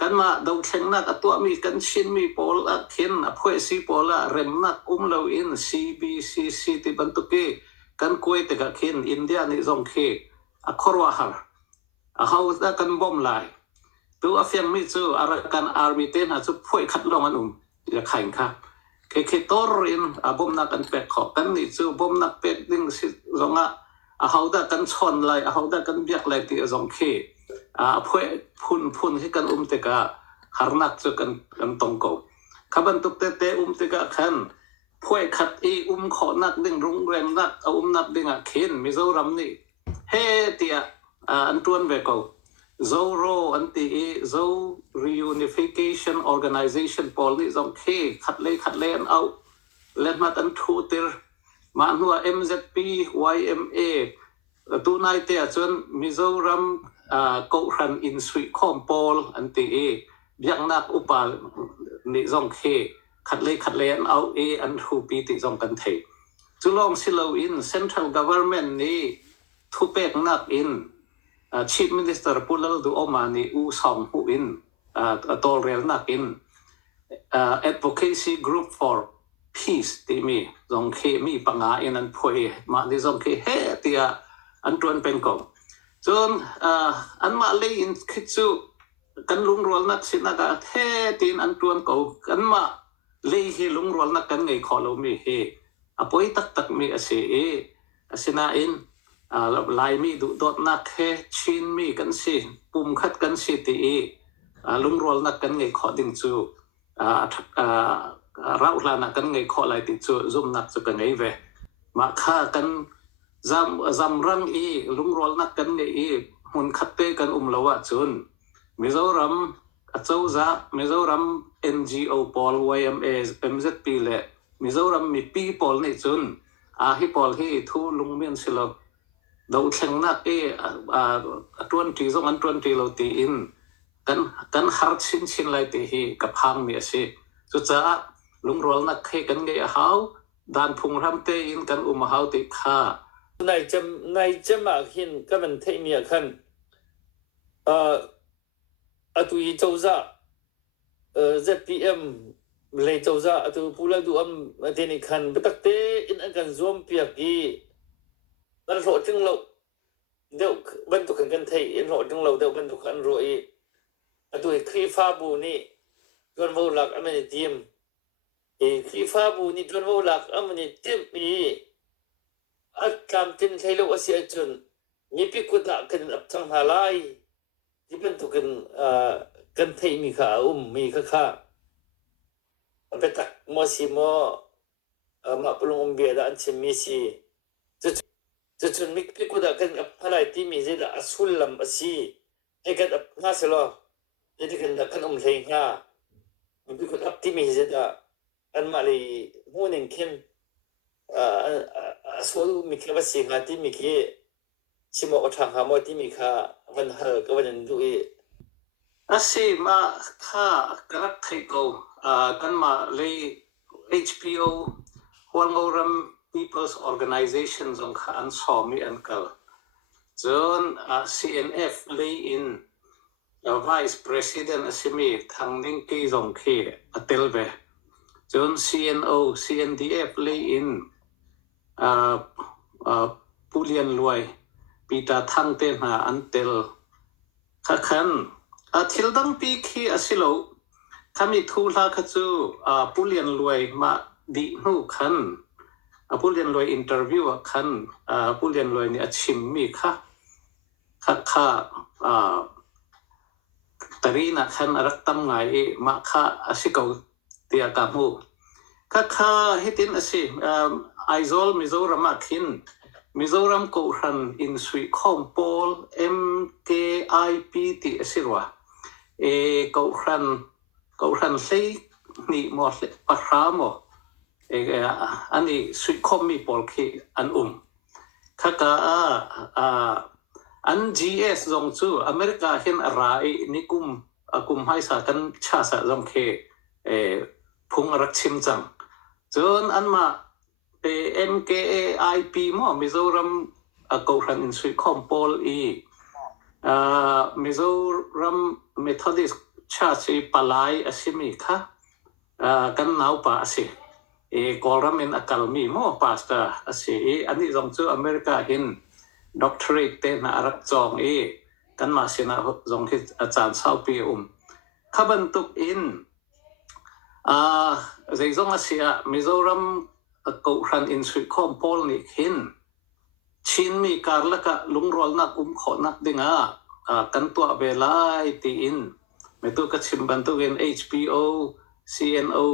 กันมาดาวเข่งนักตัวมีกันชินมีโพลเข็นพวยซีโพลเรมนักเราอิน CBCC ที่บรรทุกกันคุยแต่กับเข็นอินเดียนี่ส่งเคขรวาหาเขาได้กันบอมไลตัวเฟียงมิจูอารักันอาร์มิเตนหาจุพวยขัดลงอันจะแข่งค่ะเคตัวรินบอมนักกันเป็ดขอกันนี่จูบอมนักเป็ดดิ้งสิตรงเขาได้กันชนไลเขาได้กันเบียกไลที่ส่งเคพวยพุนให้กันเตกะหานักจูกันตรงกูขบันตุกเตเตเตกะขันพวยขัดขอนักดิ้งรุงแรงนักนักดิ้งเข็นมิโซรัมนี่เฮตีอันตวนเวกูZoro anti Zo Reunification Organization Paul ni zong ke khatle an au let mat an thu tir ma hnuwa MZP YMA tu nai te chun Mizoram ko ran in sui khom Paul anti biak nak upal ni zong ke khatle an au an thu pi ti zong kan thei chulong silo in central government ni thu pek nak in Chief Minister Pulal du Omani Song Hu in Tol Real Nak in Advocacy Group for Peace ti mi zong ke mi panga in an phoi ma ni zong ke he tia an tuan pengkong chon an ma le in khichu kan lung rol nak sinaga he tin an tuan ko kan ma le hi lung rol nak kan ngai kholo mi he apoi tak mi ase asina inลายมีดูดนักเฮชินมีกันสิปุ่มขัดกันสิตีลุงรอลนักกันไงขอดิ่งจูเราลานักกันไงขอลายติจูซุ่มนักจูกันไงเวมาฆ่ากันจำรังลุงรอลนักกันไงหุ่นขัดเตกันละวะจุนมิโซรัมเจ้าจ้ามิโซรัม NGO พอล YMA MZP เล่มิโซรัมมีปีพอลนี่จุนฮิพอลฮีทูลุงเมียนสิลดาวเข่งนักตวนที่ส่งอันตวนที่เราตีอินกันฮาร์ดชินไลตีฮีกับหางมีสิสุดท้ายลุงรอลนักให้กันไงฮาวด้านพุงรำเตอินกันฮาวติข้าในจำมาหินก็มันเทียขันตุยเจ้าจ้าZPM เลยเจ้าจ้าตุพูดแล้วดูเทนิคันไปตักเตอินอันกันรวมเปียกีนั่นโหดจังเราเดี๋ยวบรรทุกกันไทยโหดจังเราเดี๋ยวบรรทุกกันรวยตัวครีฟ้าบูนี่จนวูหลักอเมริทีมครีฟ้าบูนี่จนวูหลักอเมริทีมอัดการตินใช้โลกอาเซียนจนมีพิกุตะกันอับทั้งหลายที่บรรทุกกันไทยมีขามีข้าไปตักมอสิมอมาปรุงเบียดอันเชมิซีจะจนมิพิกุดากันอับพลายที่มีเจดาสุลลัมอสีให้กันอับน่าเสียละจะกันกันเทียงฮะมิพิกุดาที่มีเจดาอันมาเลยหูหนึ่งเข้มส่วนมีแค่ภาษีงานที่มีแค่ชิมอทางหามอที่มีค่าวันเฮก็วันนั้นด้วยสิมาข้ากระไทยกูกันมาเลย HPO หัวงอรัมPeople's Organization จงขันสอมีอันกัลจนCNF เลยอิน Vice President สิมีทางนิ่งกีจงคีอัตเตลเวจน CNDF เลยอินผู้เรียนรวยปีตาทั้งเต็มหาอันเตลขันทิลดังปีคีสิโลถ้ามีทุลาขจูผู้เรียนรวยมาดีนูขันผู้เรียนรวยอินเตอร์วิวขันผู้เรียนรวยนี่ชิมมีค่ะตรีนักขันรักตั้มไงมาค่ะสิเขาเตียกามูค่ะฮิตินสิไอโซลมิโซรัมขินมิโซรัมกูรันอินสวีคอมโพล MKIP ที่สิรัวกูรันเลยนี่หมดเลยปะรามออันนี้สุดคอมมีพอลคีอันข้าก็อัน GS จงจูอเมริกาเห็นอะไรนี่กุมให้สากันชาสะจงเคพุงรักชิมจังจนอันมาMKIP มั่วมิโซรัมกูรันอินสุดคอมโพลมิโซรัมเมทอดิส ชาสิปลายอสิมีค่ะกันหนาวป่าสิกอลรามินอากาลมีโมปาสตาสิอันนี้จงจูอเมริกาหินด็อกเตอร์เตนะรักจองกันมาสินะจงที่อาจารย์ชาวปีขบันตุกอินใจจงอาเซียมิโซรัมกูรันอินสุคอมพอลนิหินชินมีการละกะลุงรอลนักขอนักดิงกันตัวเวลาตีอินไม่ตัวกัดชิมบันตุกิน HBO CNO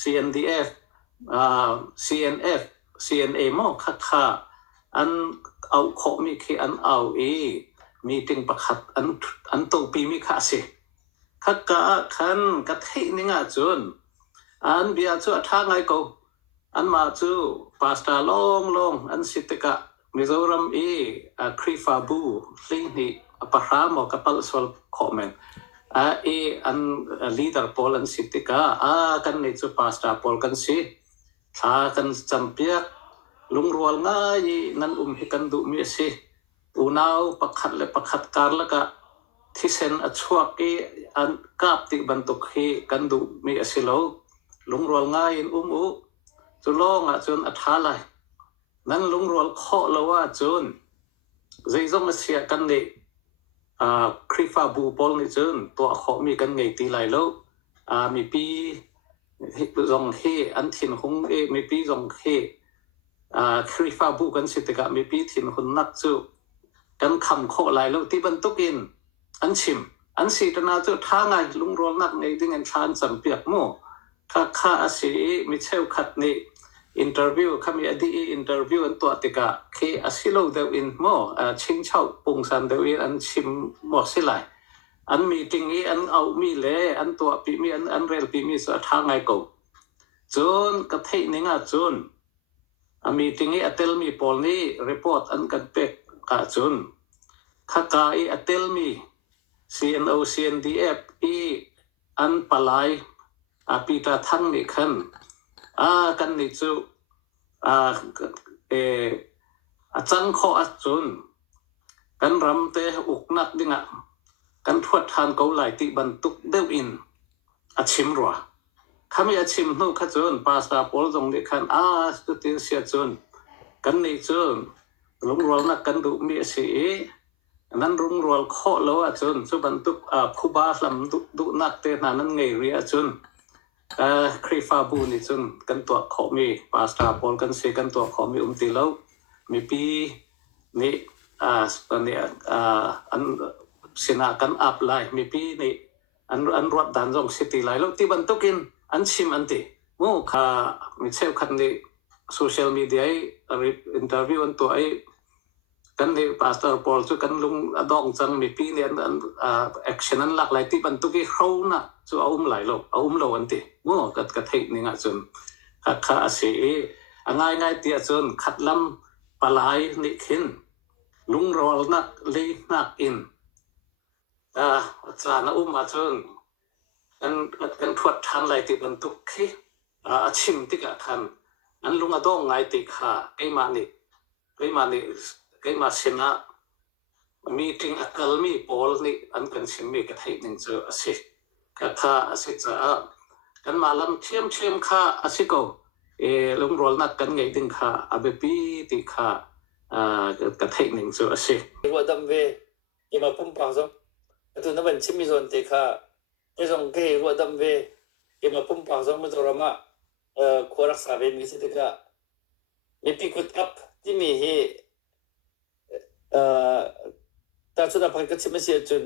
CNDF CNF CNA มอค่ะอันเอาขอมีคืออันเอามีติงประคัดอันตัวปีมีค่าสิขักกะขันกัดให้นิงาจุนอันเบียจูท่าไงกูอันมาจูปาสตาลงอันสิตกะมิโซรัมครีฟาบูลิงนี่ปะรามอกับปัลสวลคอมเมนอันลีดเดอร์พอลอันสิติกากันนี่จูปาสตาพอลกันสิถ้ากันจำเปียกลุงรัวง่ายนั่นให้กันดูมีสิอุณาวประคัดและประคัดการละกะที่เซนอชวกอันกาบติบันตุกให้กันดูมีสิโลลุงรัวง่ายจุลองจนอัฐาไลนั่นลุงรัวข้อละว่าจนใจจงมาเสียกันนี่คริฟาบูปอลนี่จนตัวข้อมีกันไงตีไลโลมีปีจงเฮอันทินหงมีปีจงเฮคริฟาบูกันสิตกะมีปีทินหุ่นนักจูกันคำข้อไลโลที่บรรทุกินอันชิมอันสิตนาจูท่าไงลุงรัวนักไงดิ้งอันชานสัมเปียกโมข้าอาศัยมิเชลขัดนี่อินเตอร์วิวข้ามีอดีอินเตอร์วิวอันตัวติกะคืออาศัยเราเดวินโมชิงเช่าปุ่งสันเดวินอันชิมหมดสิไลอันมีติงอันเอามีเล่อันตัวปีมีอันเรลปีมีสุดทางไงกูจนกระเทยนิงจนมีติงอัตเตลมีพอลนี่รีพอร์ตอันกันเป็กกะจนข้ากายอัตเตลมี CNO CNDF อันปลายปีตาทั้งนี่ขันกันนี่จูจังข้อจุนกันรำเตะอุกนักดิ่งกันทวดทานเกาไหลติบรรทุกเดวินชิมรัวข้ามีชิมนู่นข้าจุนภาษาพอลจงนี่ขันสุดที่เสียจุนกันนี่จุนลุงรัวนักกันดูมีสินั้นลุงรัวข้อแล้วจุนสุบรรทุกผู้บ้าลำดูนักเตะนั้นไงเรียจุนคริฟาบูนี่จนกันตัวขอมีปาสตาพอลกันเสกันตัวขอมีติแล้วมีปีนี่นี่อันสินากันอัพไลมีปีนี่อันรวดดันจงสิติไลแล้วที่บรรทุกินอันชิมอันติโม่ข้ามิเชลคันนี่โซเชียลมีเดียอินเตอร์วิวอันตัวกันนี่ปาสตาพอลจูกันลุงดองจังมีปีนี่อันแอคชั่นอันหลักหลายที่บรรทุกิเขานะจูเอาไหลโลเอาโลอันติโม่กัดเทคนิคจนข้าอาศัยง่ายเตียจนขัดลำปลายนิขินลุงรอลนักลีนักอินจานะมาจนกันทวดทันไหลติบรรทุกขี้ชิมติกะทันอันลุงอดองไงติข้าไอ้มาสินะมีถึงอักลมีพอลนี่อันกันชิมมีกระเทคนิคเจออาศัยข้าอาศัยจะกันมาลำเทียมข้าอาศัยก็ลุงรอลนักกันไงดึงข้าอาเบปีติข้ากระเทคนิคเจออาศัยว่าดำเวยังมาพุ่มปากซ้ำตัวนั้นเป็นชิมิซอนติข้าไม่ส่งเกย์ว่าดำเวยังมาพุ่มปากซ้ำมันจะรำขวรักษาเวมิสิติข้ามีพิกุตอัพที่มีแต่สุดท้ายก็ชิมิเสียจน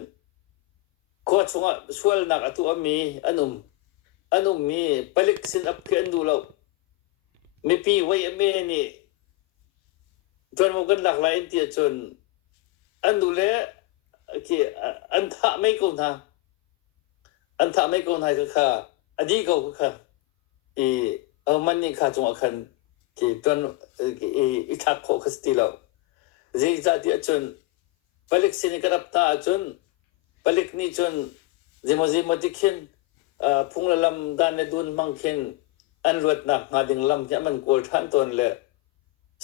ขวดช่วยนักตัวมีอันนุ่มมีผลิตสินอัพเกินดูแล้วมีปีไว้เมนี่จนมันกันหลากหลายที่จนอันดูแลที่อันท่าไม่กงทางก็ค่ะอดีก็ค่ะมันนี่ค่ะจงอาคันที่ตอนอีทักโคกสติแล้วจีจัดที่จนผลิตสินกระดับตาจนผลิตนี่จนจิมติขินพุงละลำด้านในดุนมังคินอันรวดหนักงาดึงลำที่มันกวดทันตนเลย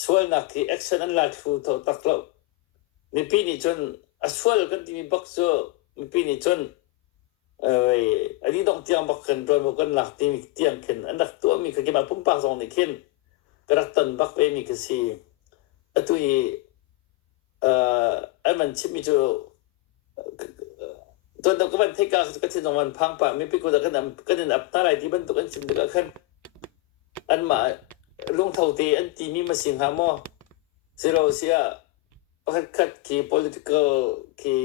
ส่วนนักที่แอคชั่นอันหลักฟูเท่าตักแล้วมีปีนี้จนส่วนกันที่มีบักโซมีปีนี้จน อันนี้ต้องเตรียมบักกันโดยมันก็หนักที่มีเตรียมขึ้นอันดักตัวมีคือมาปุ่มปากสองในขึ้นกระตันบักเวมีคือสิตุยอันมันชิมิจูตัวเราก็มันเทกาก็ที่ตรงมันพังปะไม่ไปกูแต่ก็นั่นอับตาอะไรที่มันตุกันชิมเด็กขึ้นอันมาลงเท่าตีอันที่มีมาสิงหามอเสียเราเสียประคัดที่ political ที่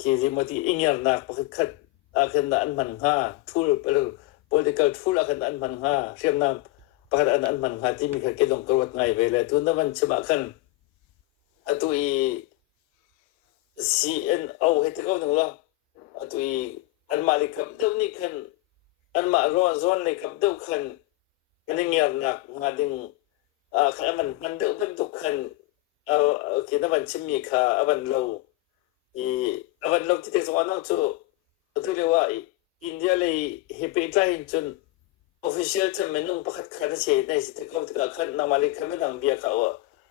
ที่มาที่อิงยาร์นักประคัดอาคันอันมันห้าทูลเป็น political ทูลอาคันอันมันห้าเรียมน้ำประคัดอันมันห้าที่มีแค่เกดงกรวดไงไปเลยทุนนั้นมันชิมอาคันอัตุย CNO เฮติเขาหนึ่งละอัตุยอันมาลิกับเดิมนี่คันอันมาร้อนร้อนเลยกับเดิมคันกันอิงยาร์นักมาดึงคันมันเดิมเป็นตุกคันคิดว่ามันชิมีค่าอันเราอันเราที่เด็กสอนนั่งจู่ตัวเรียกว่าอินเดียเลยเฮปิใจจน official จะไม่นุ่งประคัดคันเชนในสิทธิเขาที่คันนำมาเลยคันไม่นั่งเบียเขา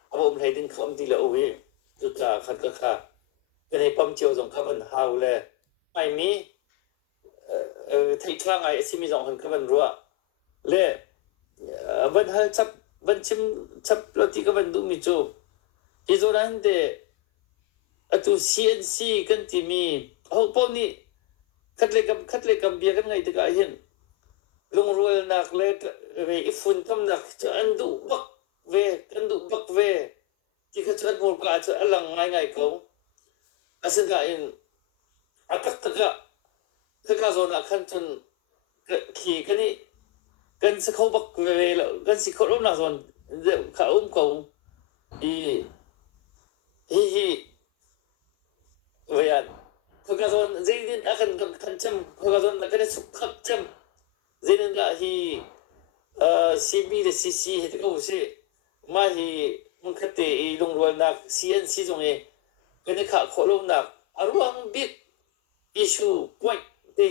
เอาผมให้ดึงเขาที่ละโอ้ยจุดจ่าคันก็ค่ะก็ในปั๊มเจียวส่งเขาเป็นฮาวเลยไม่มีที่ครั้งไอ้ที่มีสองคนเขาเป็นรัวเล่วันให้จับวันชิมจับรถที่เขาเป็นดูมิจูที่โซนั้นเดตัว CNC กันที่มีเอาพวกนี้คัดเล็กกับเบียกันไงที่ก็เห็นลงรัวนักเล็กเวอีฝุ่นทำนักจะอันดูบักเวที่เขาจะพูดก็อาจจะอลังไงเขาอาศัยกันอาตักตะกะถ้าเขาโซนอาคันจนขี่กันนี่กันสิเขาบักเวแล้วกันสิเขาล้มหน้าโซนเดี๋ยวเขาเขาฮีเวียนถ้าเขาโซนเจนินอาคันกันจำถ้าเขาโซนแล้วกันสุขจำเจนินก็ฮีCB หรือ CC เห็นเขาสิมาฮีมันคัดเตะลงรัวนัก CNC ตรงนี้กันนี่ขาโคลงนักอารมณ์บิ๊กissue point ที่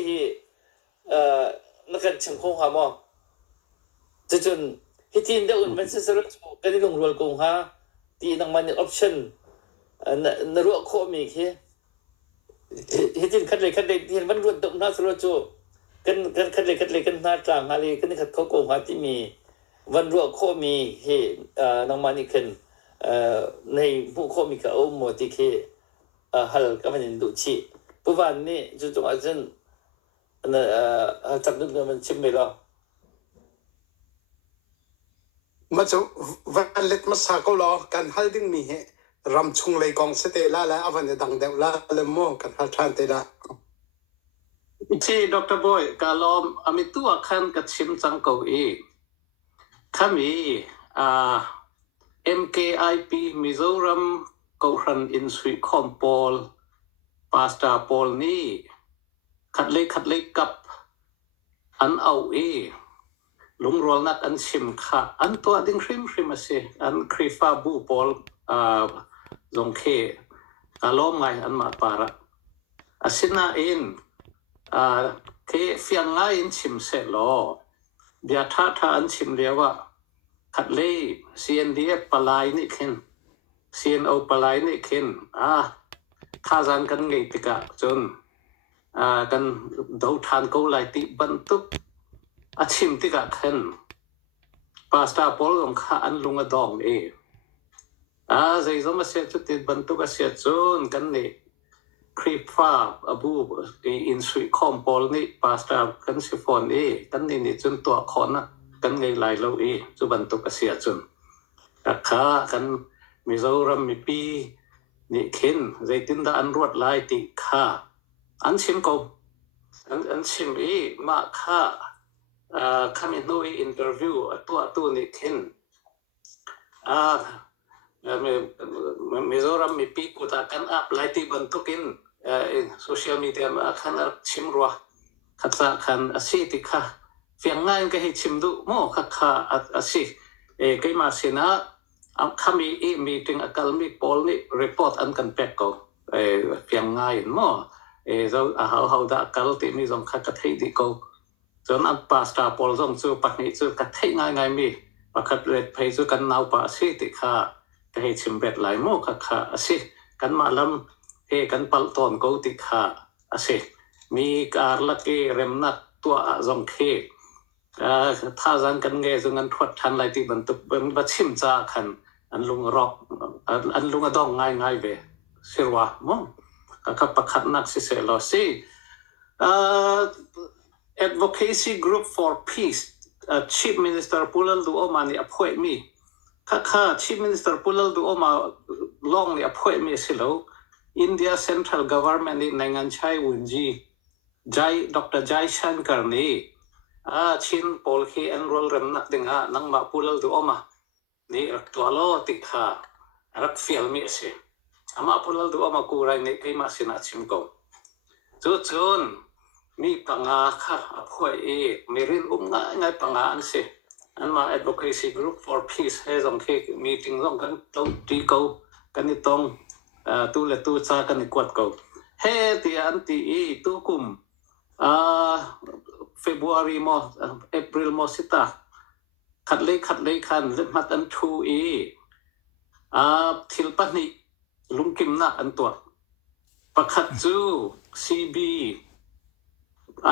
นักการช่างคงหามอจนที่ทีนเดินมันจะสรุปกันที่ลงรัวกงฮะที่นั่งมันออปชั่นนรัวโคมีแค่ที่ทีนคัดเลยที่มันรวดตรงหน้าสรุปจูกันคัดเลยกันหน้าจางอะไรกันนี่คัดเขาโกงฮะที่มีวันรัวโคมีที่นั่งมันนี่ขึ้นในผู้โคมีเขาโมติเคฮัลก็มันดูชีผู้วันนี้จุดอาจารย์จับนึกมันชิมไม่รอมาจะวันเล็ดมาสักก็รอกันฮัลดิ้งมีเหรำชุงเลยกองเสตล่าแล้วอวันเดดังเดวล่าเลมโมกันฮัลทรานเตล่าที่ดร.บอยกาลอมอามิตัวขันกับชิมจังเกาอีขมีMKIP มิโซรัมเกาหันอินสวีคอมโพลปาสตาโพลนี่ขัดเล็กกับอันเอาลุงรัวนักอันชิมค่ะอันตัวดิ้งริมมาสิอันครีฟาบูโพลจงเคกาลอมไงอันมาปาระอาศินาอินเคฟียงไงอินชิมเสร็จแล้วเดี๋ยวถ้าอันชิมเรียกว่าขัดเล่ CNDF ปลายนี่ขึ้น CNO ปลายนี่ขึ้นข้าจันกันไงติกะจนกันดูทานกูไลติบรรทุกอาชิมติกะขึ้นปาสตาโพลของข้าอันลุงอดองใจสมัยเสียจุดติดบรรทุกเสียจนกันนี่ครีฟาบูอินสวีคอมโพลนี่ปาสตากันสิฟอนกันนี่จนตัวขอนนะกันไงไล่เราจุบันตุกเสียจนราคากันมิโซรัมมีปีนี่ขึ้นใจตินดาอันรวดไล่ติค่าอันชิมกูอันชิมมาค่าคำอินโนอินเตอร์วิวตัวนี่ขึ้นมิโซรัมมีปีกูตากันอัพไล่ติบันตุกินโซเชียลมีเดียมาขันชิมรัวขัดสักขันอาศิติค่ะเฟียงง่ายก็ให้ชิมดูโม่ค่ะอาศิก็มาสินะข้ามีถึงอัลมีโพลนี่รีพอร์ตอันกันเป็กก็เฟียงง่ายโม่เราเขาได้อัลที่มีส่งข้ากัดให้ดีก็จนอันปาสตาโพลส่งจู่ปักนี้จู่กัดให้ง่ายมีปักกัดเล็ดไปจู่กันนาวปาอาศิติค่ะก็ให้ชิมเป็ดหลายโม่ค่ะอาศิกันมาลำกันปัลตอนก็ติค่ะ ase mi kar la ke rem nak tua zong khe tha zan kan nge zungan thot than lai ti ban tuk ban ba chim cha khan an lung rok an lung adong ngai ve sirwa mo ka pakhat nak si se lo si advocacy group for peace chief minister pulal du omani appoint me kha chief minister pulal du oma long ni appoint me silo India central government ni nangan chai unji Dr. Jai Shankar ni chin pol khi enroll rem nak dinga nang ma pulal du oma ni rak tualo tikha rak fiel mi se ama pulal du oma ku rai ni kai ma sina chim ko chun mi panga kha aphoi e merin ngai panga an se an ma advocacy group for peace he jong khe meeting jong kan to ti ko kan ni tong tu le tu cha kan ni kwat ko he ti an ti e tu kum February mo April mo sita khat le khan le mat an thu e thil pa ni lungkim na an to pakhat chu CB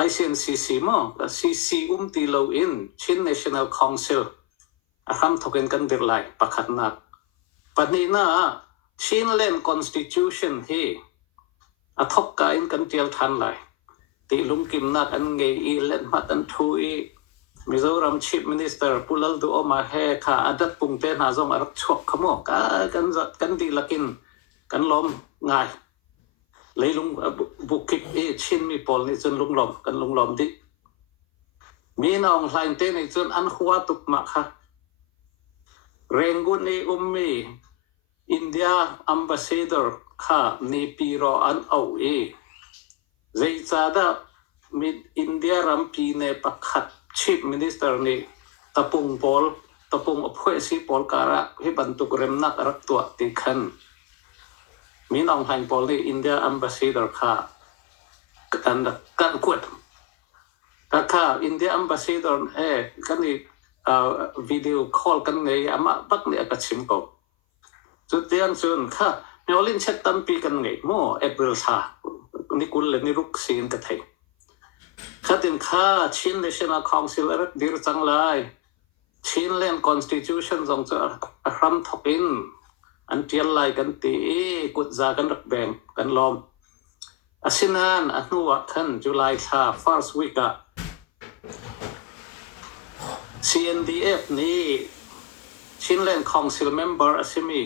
ICNCC mo CC ti lo in Chin National Council aham thoken kan dir lai pakhat na pani na Chinland Constitution he athok ka in kan tial than lai ti lungkim na kan nge i len mat an thu e Mizoram Chief Minister Pulal du oma he kha adat pungte na zong arak chok khamo kan di lakin kan lom ngai leilung bukik e chin mi pol ni chun lunglom kan lunglom di mi na ong hlain te ni chun an huwa tuk ma kha rengun ni ummi India ambassador kha ni piro an au e zai chada mid India rampi ne pakhat chief minister ni tapung aphoi si pol kara he bantuk remnak arak tua ti khan min ong hain pol ni India ambassador kha kan kwat kha India ambassador kan ni video call kan nei ama bak ni akachim ko chu tiang chun kha neolin chet tampi kan nei mo April sa ni kul le ni ruk sin ka thai khatin kha Chin National Council arak dir changlai Chinland Constitution jong chu ram thokin an tial lai kan ti kut za kan rak beng kan lom asinan anuwa khan July tha first week CNDF ni Chinland Council member asimi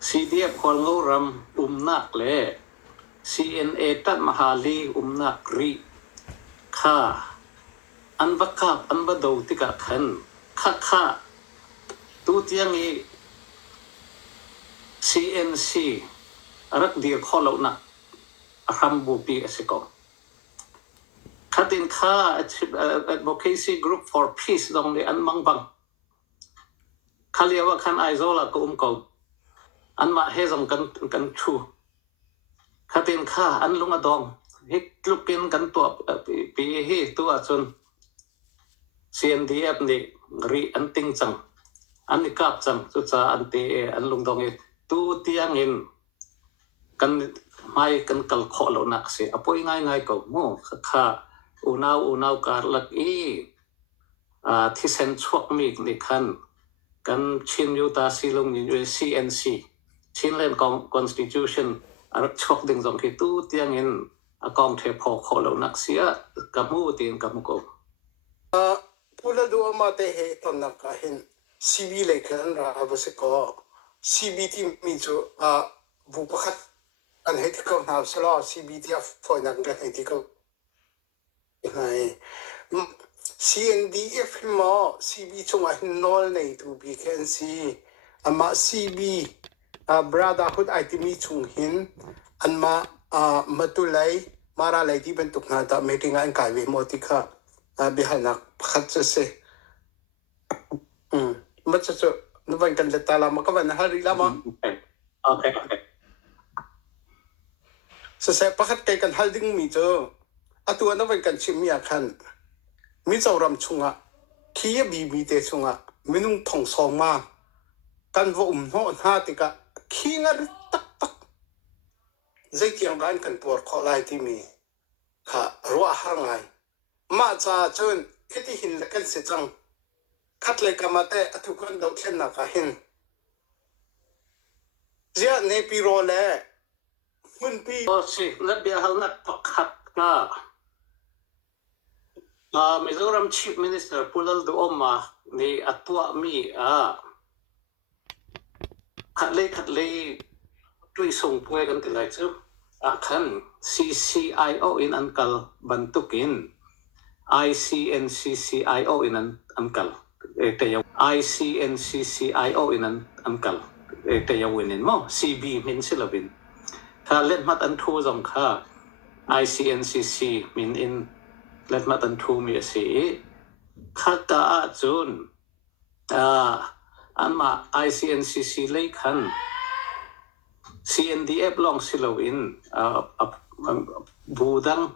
CDF khol ngoram umnak le CNA tat mahali umnak ri kha an bakap an bado tika khan kha tu tiang e CNC arak dir kholo na aham bu pi asiko khatin kha advocacy group for peace dong ni an mangbang khaliawa khan aizola ko ko an ma he jong kan thu khatin kha an lunga dong hik lukin kan to pi he tu achun CNDF ni ri an ting chang an ni kap chang chu cha an te an lung dong e tu tiang in kan mai kan kal kho lo nak se apoi ngai ko mo kha unau kar lak e thi sen chok mi ni khan kan chin yu ta silung ni CNC Chinland Constitution arak chok ding jong ki tu tiang in akong the pho kho lo nak sia kamu tin kamu ko pula du ama te he ton na ka hin CB le khan ra ba se ko CBT mi chu bu pakhat an he ti ko na sala CBT foi na ga he ti ko hai CNDF mo CB chung a nol nei tu bi can see ama CB brotherhood itimi chung hin anma matulai mara lai di bentuk na da meeting an kai we mo ti kha bihanak pakhat se machacho nuban kan leta lama ka ban hari lama okay se pakhat kai kan halding mi cho atu na ban kan chimia khan mi chawram chunga khiya bi mi te chunga minung thong soma kan vo no na ti ka khinga tak tak zai tiang gan kan por kho lai ti mi kha ruwa har ngai ma cha chun kheti hin la kan se chang khat le kamate athu kan do thlen na ka hin zia ne pi ro le mun pi o si la bia hal nak pakhat ka Mizoram Chief Minister Pulal do Oma ni atwa mi khat le tui song pue kan tilai chu khan CCIO in ankal bantukin ICNCCIO in ankal tayaw ICNCCIO in ankal tayawin mo CB min silabin kha let mat an thu jong kha ICNCC min in let mat an thu mi si kha ta chun an ma ICNCC lei khan CNDF long silo in budang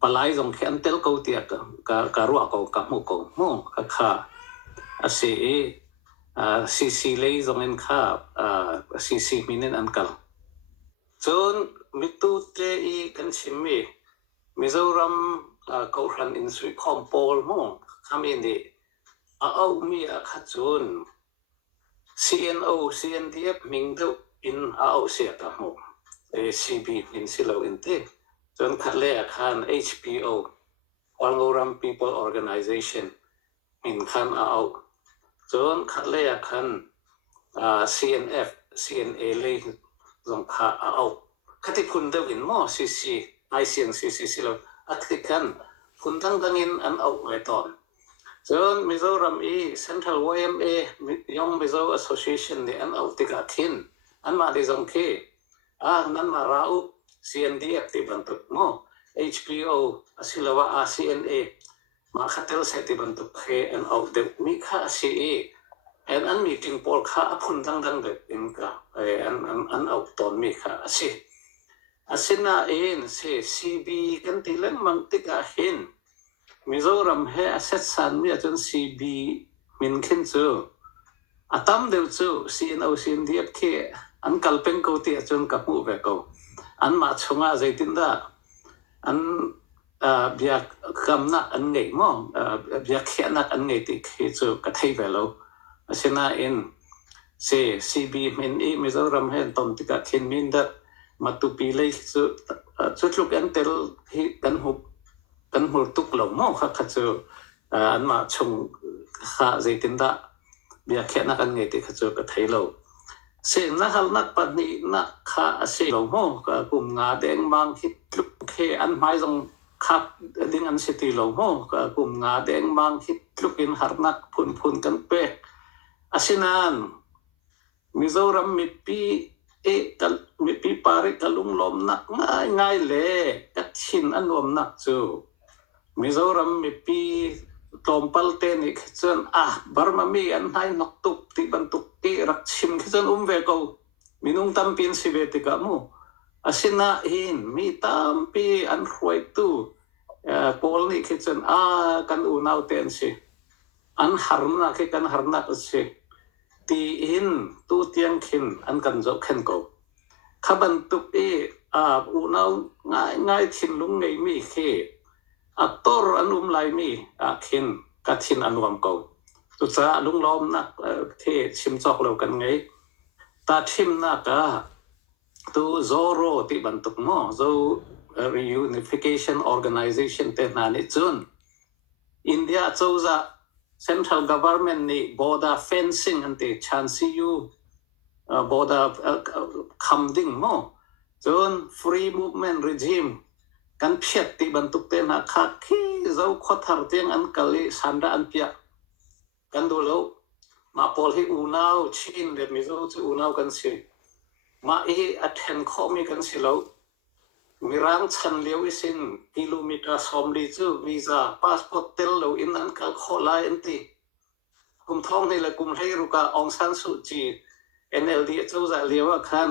palai jong khan tel ko tia ka ru ko ka mu ko mo kha ase CC lei jong in kha CC minin ankal chun mitu te I kan chimmi Mizoram ko ran in sui kompol mo kami ni au mi kha chun CNO CNDF mingdo in au sia ta mo CB in silo in te chun khatle khan HPO Wangoram People Organization in khan au chun khatle khan CNF CNA le jong kha au khati phun de win mo CC ICNCC silo athikan phundang dangin an au le ton chun Mizoram Central YMA Young Mizo Association ni an au tika khin an ma de jong ke nan ma rau CNDF ti bantuk mo HPO asilawa CNA ma khatel se ti bantuk khe an au de mi kha CA and an meeting pol kha phundang dang de in ka an au ton mi kha asi asina in se CB kan tilang mang tika hin Mizoram he asset san mi chun CB min khin chu atam deu chu CNO CNDF ke an kalpeng ko ti chun ka mu ve ko an ma chunga zaitin da an bia kamna an ngei mo bia khena an ngei ti khe chu ka thei velo asina in se CB min Mizoram he tom ti ka khin min da matupi le chu tluk an tel hi kan hu kan hur tuk lo mo kha chu an ma chung kha zaitin da bia khena kan ngei ti kha chu ka thei lo se na hal nak pa ni na kha se lo mo ka kum nga deng mang hit tluk khe an mai jong khap ding an city lo mo ka kum nga deng mang hit tluk in har nak phun kan pe asinan Mizoram mi pi mi pi pare kalung lom nak ngai le kat chin an lom nak chu Mizoram mi pi tompal te ni khchen barma mi an hai nok tuk ti bantuk ti rak chim khchen ve ko minung tam pin si ve ti ka mu asina in mi tam pi an huai tu pol ni khchen kan u nau ten si an harna ke kan harna se ti in tu tiang khin an kan zo khen ko khaban tuk u nau ngai thin lung nei mi khe ator anum lai mi khin kathin anuam ko tu cha lung lom na the chim chok lo kan ngai ta thim na ka tu zoro ti bantuk mo zo reunification organization te na ni chun India chouza central government ni border fencing ante chansi yu border khamding mo chun free movement regime kan phiat ti bantuk te na kha khi zo khothar teng an kali sanda an pia kan do lo ma pol hi unau chin de mizo chu unau kan si ma athen kho mi kan si lo mirang chan leu isin kilometer somli chu visa passport tel lo in an kal kho lai anti kum thong ni la kum hei ruka Aung San Suu Kyi NLD chu za lewa khan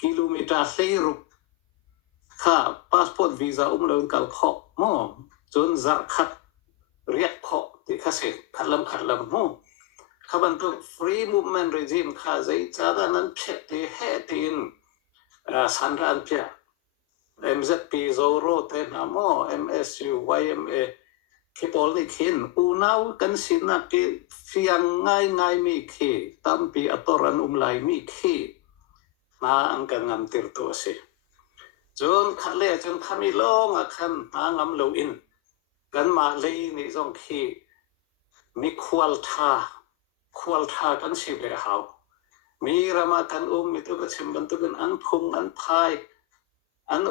kilometer hlei ruk kha passport visa lo kal kho mo chun zar khat riak kho ti khase khalam mo khaban to free movement regime kha zai chada nan phet te he tin สันรันเปีย MZP Zoro เตนะโม MSU YMA คิปอลนี่ขินอูนาวกันสินะกิเฟียงง่ายมีขีตั้มปีอัตรันไลมีขีนาอังกันงำติรตัวสิจนขะเลจนขมิลงอ่ะคันนางำโลอินกันมาเลยนี่จงขีมีควอลทากันสิเลหาวมีรามากันมีตุกชิมบันตุกันอันพุงอันพายอัน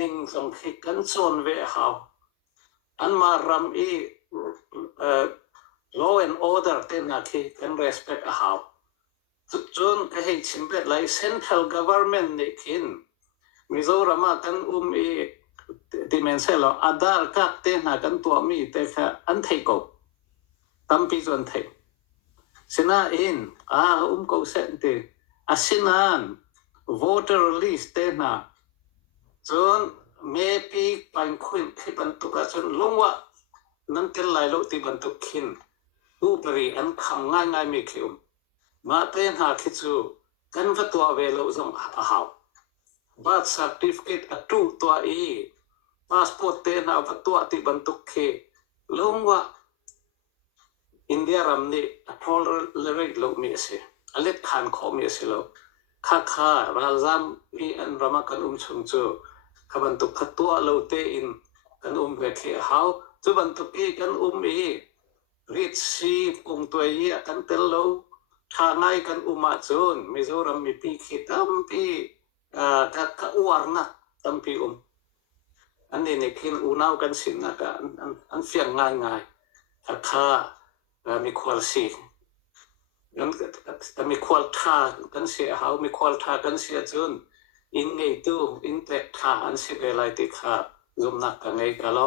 นิ่งจงขีกันโซนเวหาวอันมารำlaw and order เต็นนักขีกัน respect หาวจนก็ให้ชิมเป็ดไล central government นี่ขินมิโซรามากันที่เมนเซลล์อาดาร์กักเต็นนักกันตัวมีแต่แค่อันเทโกตั้มปีจนเทสินะอินก็เซนติอาสินาน voter list เต็นนักจนเมปีปันคุยที่บรรทุกจนลงว่านั่นเป็นลายโลที่บรรทุกขินผู้บริอันคำง่ายไม่คิวมาเต้นหาคิดจูกันว่าตัวเวลจงหาวบัตร certificate ตู้ตัวพาสปอร์ตเต้นหาว่าตัวที่บรรทุกขีลงว่าอินเดียรำนี่พอลเลร์โลมีเสียอเล็กขันขอมีเสียโลข้าราจามอันรามากันชงจูขบันทุกขัดตัวโลเตอินกันเวทีหาวจูบันทุกกันริดซีตัวกันเตลโลทางไงกันมาจูนมิโซรัมมีปีขีตั้มปีกัอวาร์นักตั้มปีอันนี้เนี่ยขินนาวกันสินะกันเฟียงง่ายข้ามีควอลซีกันมีควอลท่ากันเสียหาวมีควอลท่ากันเสียจูนอินไงตู้อินเตกท่าอันเสียเวลาที่ข้าจุ่มนักกันไงกันล้อ